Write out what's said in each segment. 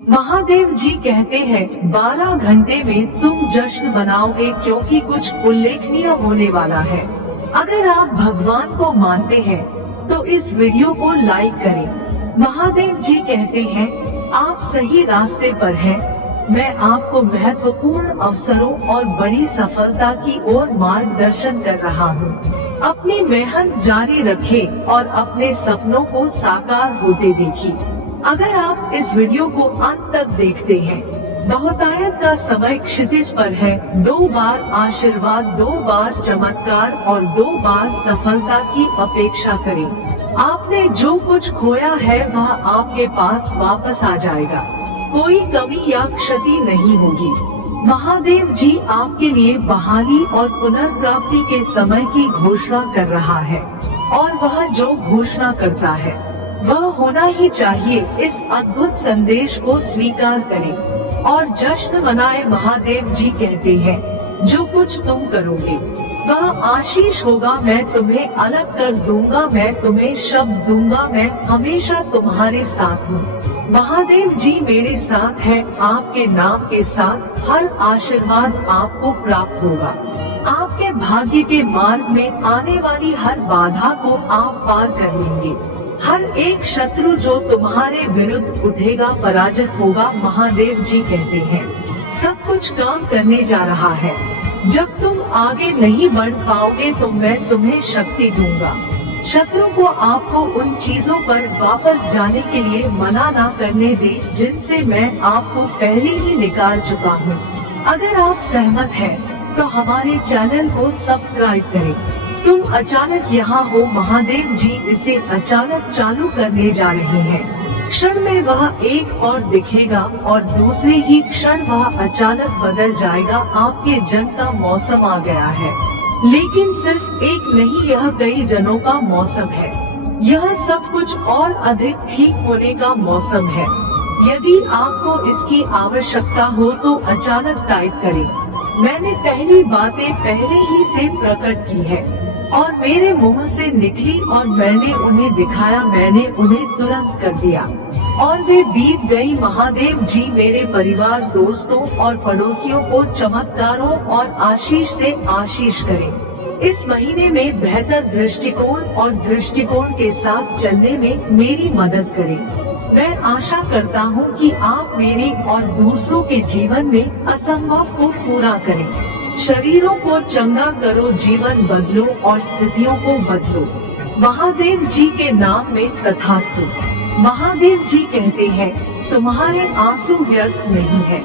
महादेव जी कहते हैं 12 घंटे में तुम जश्न मनाओगे क्योंकि कुछ उल्लेखनीय होने वाला है। अगर आप भगवान को मानते हैं तो इस वीडियो को लाइक करें। महादेव जी कहते हैं आप सही रास्ते पर हैं। मैं आपको महत्वपूर्ण अवसरों और बड़ी सफलता की ओर मार्गदर्शन कर रहा हूँ। अपनी मेहनत जारी रखें और अपने सपनों को साकार होते देखिए। अगर आप इस वीडियो को अंत तक देखते हैं, बहुतायत का समय क्षितिज पर है। 2 बार आशीर्वाद, 2 बार चमत्कार और 2 बार सफलता की अपेक्षा करें। आपने जो कुछ खोया है वह आपके पास वापस आ जाएगा। कोई कमी या क्षति नहीं होगी। महादेव जी आपके लिए बहाली और पुनर्प्राप्ति के समय की घोषणा कर रहा है और वह जो घोषणा करता है वह होना ही चाहिए। इस अद्भुत संदेश को स्वीकार करें और जश्न मनाएं। महादेव जी कहते हैं जो कुछ तुम करोगे वह आशीष होगा। मैं तुम्हें अलग कर दूंगा, मैं तुम्हें शब्द दूंगा, मैं हमेशा तुम्हारे साथ हूँ। महादेव जी मेरे साथ है। आपके नाम के साथ हर आशीर्वाद आपको प्राप्त होगा। आपके भाग्य के मार्ग में आने वाली हर बाधा को आप पार कर लेंगे। हर एक शत्रु जो तुम्हारे विरुद्ध उठेगा पराजित होगा। महादेव जी कहते हैं सब कुछ काम करने जा रहा है। जब तुम आगे नहीं बढ़ पाओगे तो मैं तुम्हें शक्ति दूंगा। शत्रु को आपको उन चीजों पर वापस जाने के लिए मना ना करने दे जिनसे मैं आपको पहले ही निकाल चुका हूँ। अगर आप सहमत हैं तो हमारे चैनल को सब्सक्राइब करें। तुम अचानक यहाँ हो। महादेव जी इसे अचानक चालू करने जा रहे हैं। क्षण में वह एक और दिखेगा और दूसरे ही क्षण वह अचानक बदल जाएगा। आपके जन्म का मौसम आ गया है, लेकिन सिर्फ एक नहीं, यह कई जनों का मौसम है। यह सब कुछ और अधिक ठीक होने का मौसम है। यदि आपको इसकी आवश्यकता हो तो अचानक टाइप करें। मैंने पहली बातें पहले ही से प्रकट की है और मेरे मुंह से निकली और मैंने उन्हें दिखाया। मैंने उन्हें तुरंत कर दिया और वे बीत गई। महादेव जी मेरे परिवार, दोस्तों और पड़ोसियों को चमत्कारों और आशीष से आशीष करें। इस महीने में बेहतर दृष्टिकोण और दृष्टिकोण के साथ चलने में मेरी मदद करें। मैं आशा करता हूँ कि आप मेरे और दूसरों के जीवन में असंभव को पूरा करें। शरीरों को चंगा करो, जीवन बदलो और स्थितियों को बदलो। महादेव जी के नाम में तथास्तु। महादेव जी कहते हैं तुम्हारे आंसू व्यर्थ नहीं है।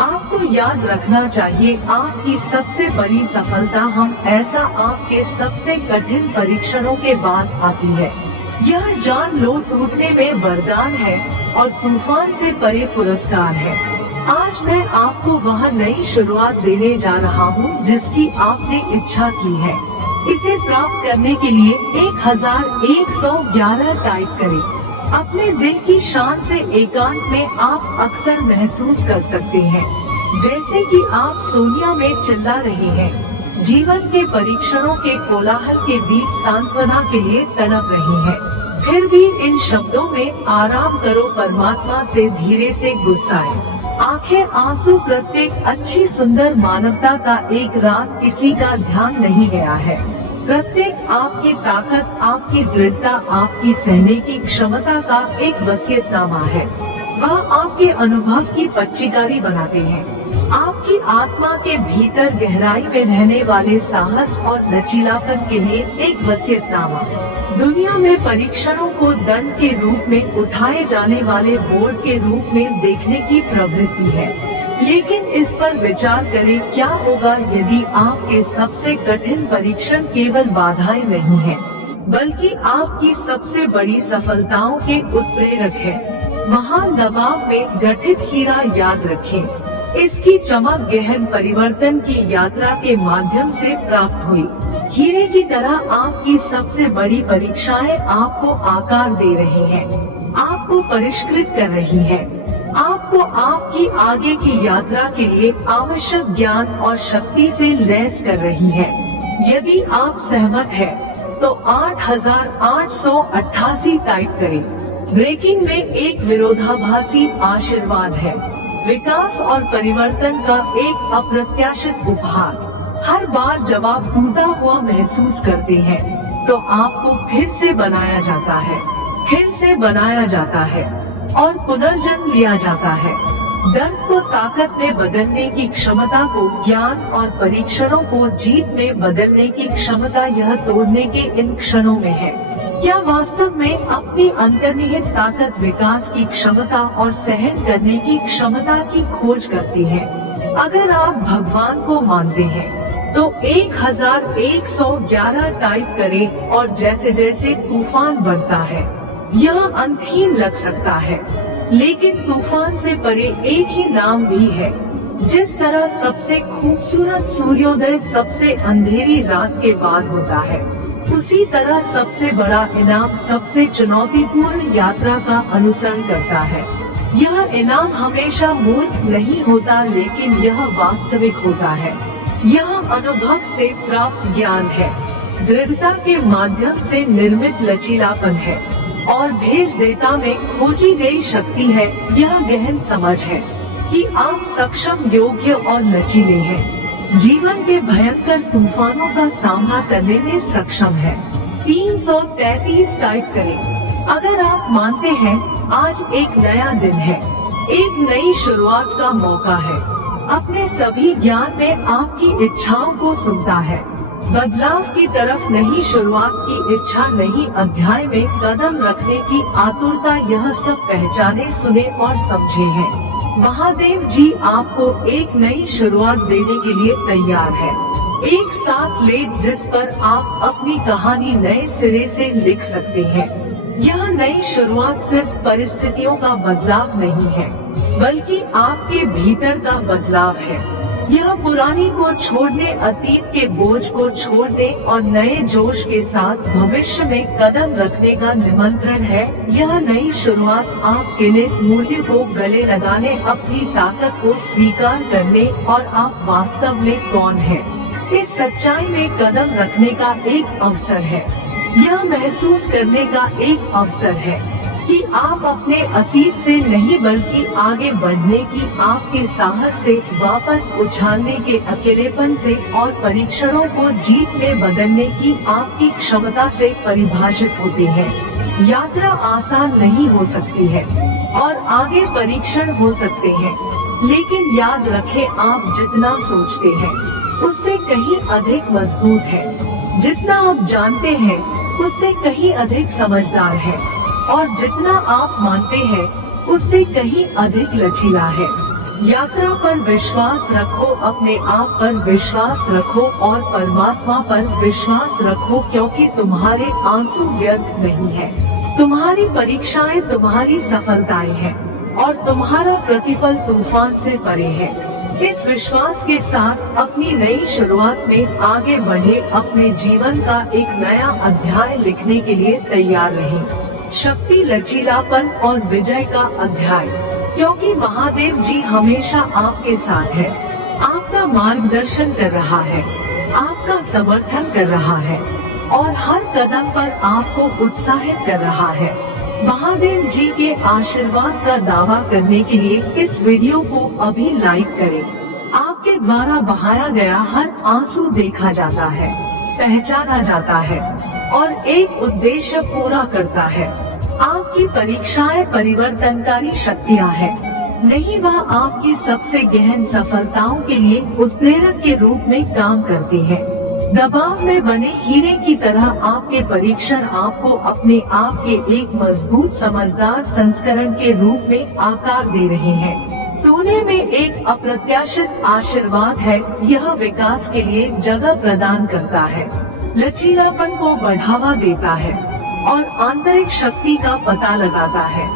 आपको याद रखना चाहिए आपकी सबसे बड़ी सफलता हम ऐसा आपके सबसे कठिन परीक्षणों के बाद आती है। यह जान लो टूटने में वरदान है और तूफान से परे पुरस्कार है। आज मैं आपको वह नई शुरुआत देने जा रहा हूँ जिसकी आपने इच्छा की है। इसे प्राप्त करने के लिए 1111 टाइप करें। अपने दिल की शान से एकांत में आप अक्सर महसूस कर सकते हैं जैसे कि आप सोनिया में चिल्ला रहे हैं, जीवन के परीक्षणों के कोलाहल के बीच सांत्वना के लिए तड़प रही हैं। फिर भी इन शब्दों में आराम करो, परमात्मा से धीरे से गुस्साए। आंखें आंसू, प्रत्येक अच्छी सुंदर मानवता का एक रात किसी का ध्यान नहीं गया है। प्रत्येक आपकी ताकत, आपकी दृढ़ता, आपकी सहने की क्षमता का एक वसीयतनामा है। वह आपके अनुभव की पच्चीकारी बनाते हैं। आपकी आत्मा के भीतर गहराई में रहने वाले साहस और लचीलापन के लिए एक वसीयतनामा। दुनिया में परीक्षणों को दंड के रूप में उठाए जाने वाले बोर्ड के रूप में देखने की प्रवृत्ति है, लेकिन इस पर विचार करें क्या होगा यदि आपके सबसे कठिन परीक्षण केवल बाधाएं नहीं है, बल्कि आपकी सबसे बड़ी सफलताओं के उत्प्रेरक है। महान दबाव में गठित हीरा याद रखें। इसकी चमक गहन परिवर्तन की यात्रा के माध्यम से प्राप्त हुई। हीरे की तरह आपकी सबसे बड़ी परीक्षाएं आपको आकार दे रही हैं, आपको परिष्कृत कर रही हैं, आपको आपकी आगे की यात्रा के लिए आवश्यक ज्ञान और शक्ति से लैस कर रही है। यदि आप सहमत हैं, तो 8888 टाइप करें। ब्रेकिंग में एक विरोधाभासी आशीर्वाद है, विकास और परिवर्तन का एक अप्रत्याशित उपहार। हर बार जब आप टूटा हुआ महसूस करते हैं, तो आपको फिर से बनाया जाता है, फिर से बनाया जाता है और पुनर्जन्म लिया जाता है। दर्द को ताकत में बदलने की क्षमता को, ज्ञान और परीक्षणों को जीत में बदलने की क्षमता यह तोड़ने के इन क्षणों में है। क्या वास्तव में अपनी अंतर्निहित ताकत विकास की क्षमता और सहन करने की क्षमता की खोज करती है। अगर आप भगवान को मानते हैं, तो 1111 टाइप करें और जैसे जैसे तूफान बढ़ता है, यह अंतहीन लग सकता है, लेकिन तूफान से परे एक ही नाम भी है। जिस तरह सबसे खूबसूरत सूर्योदय सबसे अंधेरी रात के बाद होता है, उसी तरह सबसे बड़ा इनाम सबसे चुनौतीपूर्ण यात्रा का अनुसरण करता है। यह इनाम हमेशा मूर्ख नहीं होता, लेकिन यह वास्तविक होता है। यह अनुभव से प्राप्त ज्ञान है, दृढ़ता के माध्यम से निर्मित लचीलापन है और भेज देता में खोजी गई शक्ति है। यह गहन समझ है कि आप सक्षम, योग्य और लचीले हैं, जीवन के भयंकर तूफानों का सामना करने में सक्षम है। 333 टाइप करें। अगर आप मानते हैं आज एक नया दिन है, एक नई शुरुआत का मौका है, अपने सभी ज्ञान में आपकी इच्छाओं को सुनता है, बदलाव की तरफ नहीं, शुरुआत की इच्छा नहीं, अध्याय में कदम रखने की आतुरता, यह सब पहचाने, सुने और समझे हैं। महादेव जी आपको एक नई शुरुआत देने के लिए तैयार है, एक साथ लेट जिस पर आप अपनी कहानी नए सिरे से लिख सकते हैं। यह नई शुरुआत सिर्फ परिस्थितियों का बदलाव नहीं है, बल्कि आपके भीतर का बदलाव है। यह पुरानी को छोड़ने, अतीत के बोझ को छोड़ने और नए जोश के साथ भविष्य में कदम रखने का निमंत्रण है। यह नई शुरुआत आपके लिए मूल्य को गले लगाने, अपनी ताकत को स्वीकार करने और आप वास्तव में कौन हैं, इस सच्चाई में कदम रखने का एक अवसर है। यह महसूस करने का एक अवसर है कि आप अपने अतीत से नहीं, बल्कि आगे बढ़ने की आपके साहस से, वापस उछालने के अकेलेपन से और परीक्षणों को जीत में बदलने की आपकी क्षमता से परिभाषित होते हैं। यात्रा आसान नहीं हो सकती है और आगे परीक्षण हो सकते हैं, लेकिन याद रखें, आप जितना सोचते हैं उससे कहीं अधिक मजबूत है, जितना आप जानते हैं उससे कहीं अधिक समझदार है और जितना आप मानते हैं उससे कहीं अधिक लचीला है। यात्रा पर विश्वास रखो, अपने आप पर विश्वास रखो और परमात्मा पर विश्वास रखो, क्योंकि तुम्हारे आंसू व्यर्थ नहीं है, तुम्हारी परीक्षाएं तुम्हारी सफलताएं हैं और तुम्हारा प्रतिफल तूफान से परे है। इस विश्वास के साथ अपनी नई शुरुआत में आगे बढ़े, अपने जीवन का एक नया अध्याय लिखने के लिए तैयार रहें। शक्ति, लचीलापन और विजय का अध्याय, क्योंकि महादेव जी हमेशा आपके साथ है, आपका मार्गदर्शन कर रहा है, आपका समर्थन कर रहा है और हर कदम पर आपको उत्साहित कर रहा है। महादेव जी के आशीर्वाद का दावा करने के लिए इस वीडियो को अभी लाइक करें। आपके द्वारा बहाया गया हर आंसू देखा जाता है, पहचाना जाता है और एक उद्देश्य पूरा करता है। आपकी परीक्षाएं परिवर्तनकारी शक्तियां हैं, नहीं, वह आपकी सबसे गहन सफलताओं के लिए उत्प्रेरक के रूप में काम करती है। दबाव में बने हीरे की तरह आपके परीक्षण आपको अपने आप के एक मजबूत, समझदार संस्करण के रूप में आकार दे रहे हैं। टूटने में एक अप्रत्याशित आशीर्वाद है, यह विकास के लिए जगह प्रदान करता है, लचीलापन को बढ़ावा देता है और आंतरिक शक्ति का पता लगाता है।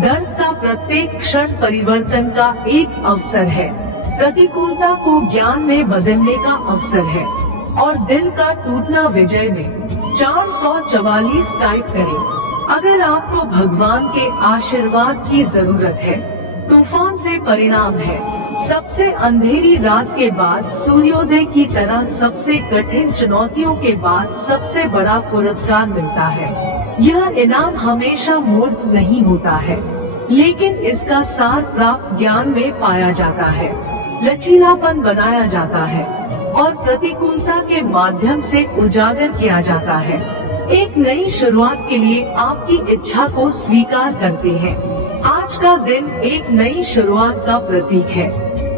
दर्द का प्रत्येक क्षण परिवर्तन का एक अवसर है, प्रतिकूलता को ज्ञान में बदलने का अवसर है और दिल का टूटना विजय में। 444 टाइप करें। अगर आपको भगवान के आशीर्वाद की जरूरत है, तूफान से परिणाम है, सबसे अंधेरी रात के बाद सूर्योदय की तरह सबसे कठिन चुनौतियों के बाद सबसे बड़ा पुरस्कार मिलता है। यह इनाम हमेशा मूर्त नहीं होता है, लेकिन इसका सार प्राप्त ज्ञान में पाया जाता है, लचीलापन बनाया जाता है और प्रतिकूलता के माध्यम से उजागर किया जाता है। एक नई शुरुआत के लिए आपकी इच्छा को स्वीकार करते हैं। आज का दिन एक नई शुरुआत का प्रतीक है।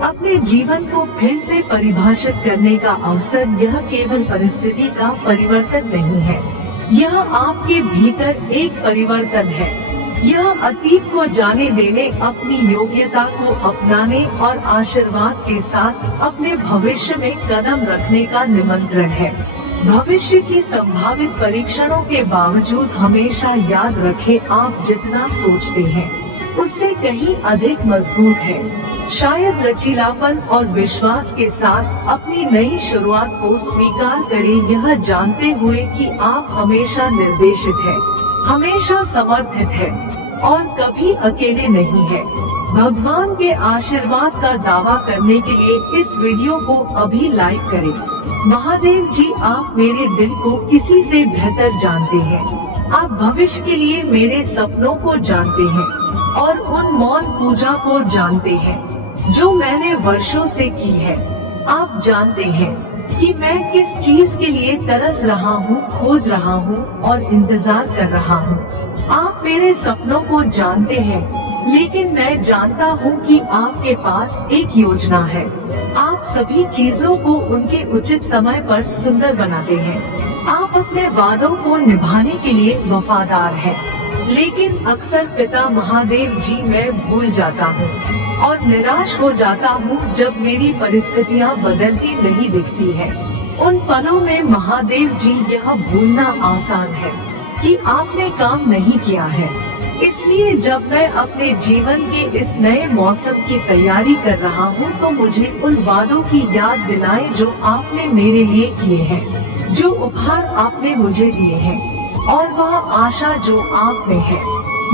अपने जीवन को फिर से परिभाषित करने का अवसर। यह केवल परिस्थिति का परिवर्तन नहीं है, यह आपके भीतर एक परिवर्तन है। यह अतीत को जाने देने, अपनी योग्यता को अपनाने और आशीर्वाद के साथ अपने भविष्य में कदम रखने का निमंत्रण है। भविष्य की संभावित परीक्षणों के बावजूद हमेशा याद रखें, आप जितना सोचते हैं उससे कहीं अधिक मजबूत है। शायद लचीलापन और विश्वास के साथ अपनी नई शुरुआत को स्वीकार करें, यह जानते हुए कि आप हमेशा निर्देशित हैं, हमेशा समर्थित है और कभी अकेले नहीं है। भगवान के आशीर्वाद का दावा करने के लिए इस वीडियो को अभी लाइक करें। महादेव जी, आप मेरे दिल को किसी से बेहतर जानते हैं। आप भविष्य के लिए मेरे सपनों को जानते हैं और उन मौन पूजा को जानते हैं जो मैंने वर्षों से की है। आप जानते हैं कि मैं किस चीज के लिए तरस रहा हूँ, खोज रहा हूँ और इंतजार कर रहा हूँ। आप मेरे सपनों को जानते हैं, लेकिन मैं जानता हूँ कि आपके पास एक योजना है। आप सभी चीजों को उनके उचित समय पर सुंदर बनाते हैं। आप अपने वादों को निभाने के लिए वफादार हैं, लेकिन अक्सर पिता महादेव जी मैं भूल जाता हूँ और निराश हो जाता हूँ जब मेरी परिस्थितियाँ बदलती नहीं दिखती है। उन पलों में महादेव जी यह भूलना आसान है कि आपने काम नहीं किया है। इसलिए जब मैं अपने जीवन के इस नए मौसम की तैयारी कर रहा हूँ तो मुझे उन वादों की याद दिलाए जो आपने मेरे लिए किए हैं, जो उपहार आपने मुझे दिए हैं और वह आशा जो आप में है।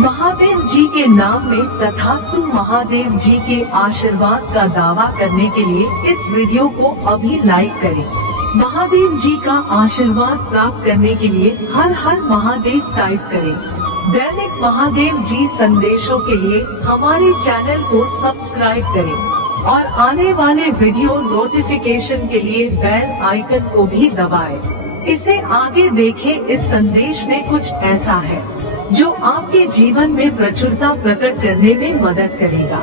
महादेव जी के नाम में तथास्तु। महादेव जी के आशीर्वाद का दावा करने के लिए इस वीडियो को अभी लाइक करें। महादेव जी का आशीर्वाद प्राप्त करने के लिए हर हर महादेव टाइप करें। दैनिक महादेव जी संदेशों के लिए हमारे चैनल को सब्सक्राइब करें और आने वाले वीडियो नोटिफिकेशन के लिए बेल आइकन को भी दबाएं। इसे आगे देखें। इस संदेश में कुछ ऐसा है जो आपके जीवन में प्रचुरता प्रकट करने में मदद करेगा।